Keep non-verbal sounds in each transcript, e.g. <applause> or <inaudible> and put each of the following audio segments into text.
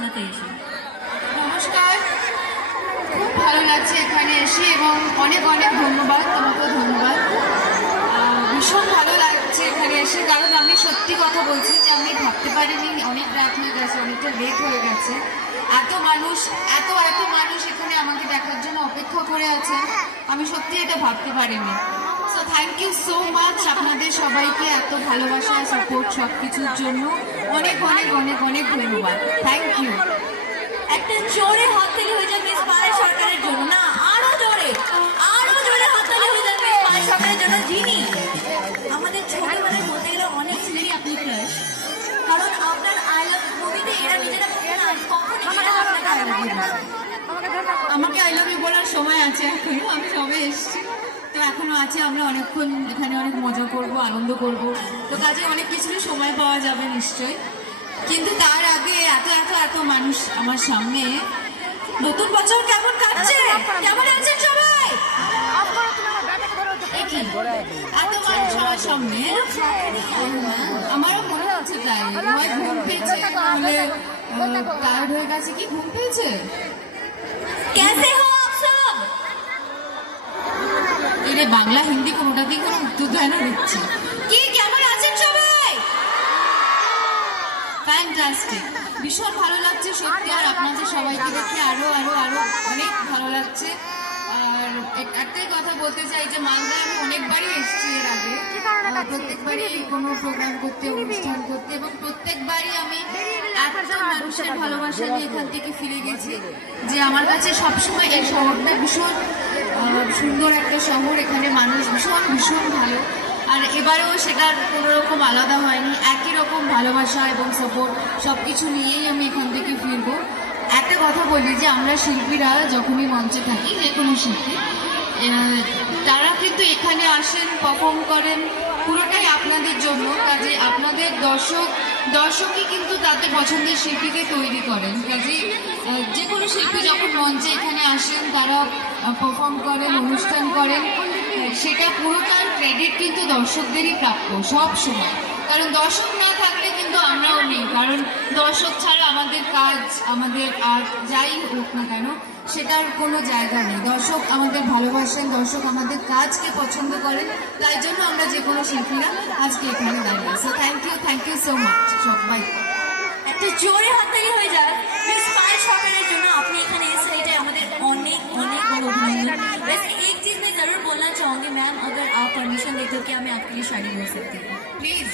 জানাতে এসে নমস্কার। খুব ভালো লাগছে এখানে এসে এবং অনেক অনেক ধন্যবাদ, তোমাকেও ধন্যবাদ। ভীষণ ভালো লাগছে এখানে এসে, কারণ আমি সত্যি কথা বলছি যে আমি ভাবতে পারিনি, অনেক রাত হয়ে গেছে, অনেকটা লেট হয়ে গেছে। এত মানুষ, এত এত মানুষ এখানে আমাকে দেখার জন্য অপেক্ষা করে আছে, আমি সত্যি এটা ভাবতে পারিনি। থ্যাংক ইউ সো মাচ আপনাদের সবাইকে এত ভালোবাসা সাপোর্ট সব কিছুর জন্য। অনেক অনেক অনেক অনেক ধন্যবাদ। থ্যাংক ইউ একটা জোরে হাততালি হয়ে যাবে মিস সরকারের জন্য। না আরও জোরে আরও জোরে হাততালি হয়ে যাবে মিস সরকারের জন্য। যিনি আমাদের ছোটবেলায় বলতে গেলে অনেক ছেলেরই আপনি ক্রাশ কারণ আপনার আই লাভ মুভিতে এরা নিজেরা আমাকে আই লাভ ইউ বলার সময় আছে এখনও আমি সবে এসেছি। এখনও আছে আমরা অনেকক্ষণ এখানে অনেক মজা করব আনন্দ করব তো কাজে অনেক কিছুরই সময় পাওয়া যাবে নিশ্চয় কিন্তু তার আগে এত এত এত মানুষ আমার সামনে নতুন বছর কেমন কাটছে কেমন আছেন সবাই এত আমার সামনে আমারও মনে হচ্ছে তাই ঘুম পেয়েছে হয়ে গেছে কি ঘুম পেয়েছে কেসে হো এরে বাংলা, হিন্দি কোনোটাতেই কোনো উত্তর দেয় না দিচ্ছি কি, কেমন আছেন সবাই? ফ্যান্টাস্টিক ভীষণ ভালো লাগছে সত্যি, আর আপনাদের সবাইকে দেখে আরও আরও আরও অনেক ভালো লাগছে। একটাই কথা বলতে চাই যে মালদায় আমি অনেকবারই এসেছি এর আগে। প্রত্যেকবারই কোনো প্রোগ্রাম করতে অনুষ্ঠান করতে এবং প্রত্যেকবারই আমি এত মানুষের ভালোবাসা নিয়ে এখান থেকে ফিরে গেছি। যে আমার কাছে সবসময় এই শহরটা ভীষণ সুন্দর একটা শহর। এখানে মানুষ ভীষণ ভীষণ ভালো। আর এবারেও সেটার কোনো রকম আলাদা হয়নি। একই রকম ভালোবাসা এবং সাপোর্ট সব কিছু নিয়েই আমি এখান থেকে ফিরবো। একটা কথা বলি যে আমরা শিল্পীরা যখনই মঞ্চে থাকি যে কোনো শিল্পী তারা কিন্তু এখানে আসেন পারফর্ম করেন, পুরোটাই আপনাদের জন্য। কাজে আপনাদের দর্শক, দর্শকই কিন্তু তাতে পছন্দের শিল্পীকে তৈরি করেন। কাজে যে কোনো শিল্পী যখন মঞ্চে এখানে আসেন তারা পারফর্ম করেন, অনুষ্ঠান করেন। সেটা পুরোটার ক্রেডিট কিন্তু দর্শকদেরই প্রাপ্য সব সময়। কারণ দর্শক না থাকলে কিন্তু আমরাও নেই। কারণ দর্শক ছাড়া আমাদের কাজ, আমাদের আর যাই হোক না কেন, সেটার কোনো জায়গা নেই। দর্শক আমাদের ভালোবাসেন, দর্শক আমাদের কাজকে পছন্দ করেন, তাই জন্য আমরা যে কোনো শিল্পীরা আজকে এখানে দাঁড়িয়ে so thank you thank you so much সবাই একটা জোরে হাততালি হয়ে যায় ज़रूर बोलना चाहूँगी मैम अगर आप परमिशन देते हो क्या मैं आपके लिए शादी हो सकती हूँ। प्लीज़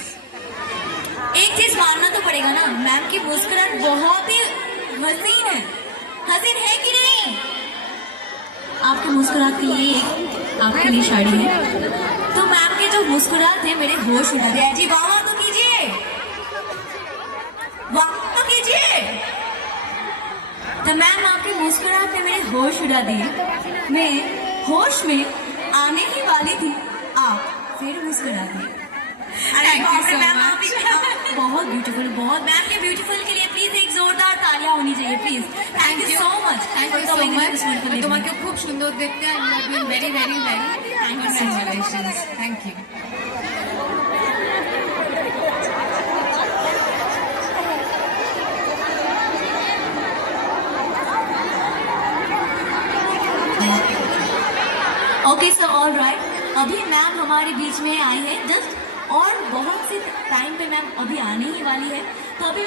एक चीज़ मानना तो पड़ेगा ना मैम की मुस्कुराहट बहुत ही हसीन है। हसीन है कि नहीं? आपकी मुस्कुराहट के लिए आपके लिए शादी है। तो मैम के जो मुस्कुराहट है, मेरे होश उड़ा गया जी, वाह तो कीजिए। वाह तो कीजिए। तो मैम आपकी मुस्कुराहट ने मेरे होश उड़ा दिए। मैं होश में आने ही वाली थी आप फिर मुस्कुरा दी अरे Thank you बाप रे, so मैम, much. आप भी- बहुत ब्यूटीफुल बहुत <laughs> मैम के ब्यूटीफुल के लिए प्लीज एक जोरदार तालियां होनी चाहिए please thank you so much thank you so much তোমাকে খুব সুন্দর দেখতে I love you very very very congratulations thank you okay sir all right अभी मैम हमारे बीच में आई है। जस्ट और बहुत से टाइम पे मैम अभी आने ही वाली है। तो अभी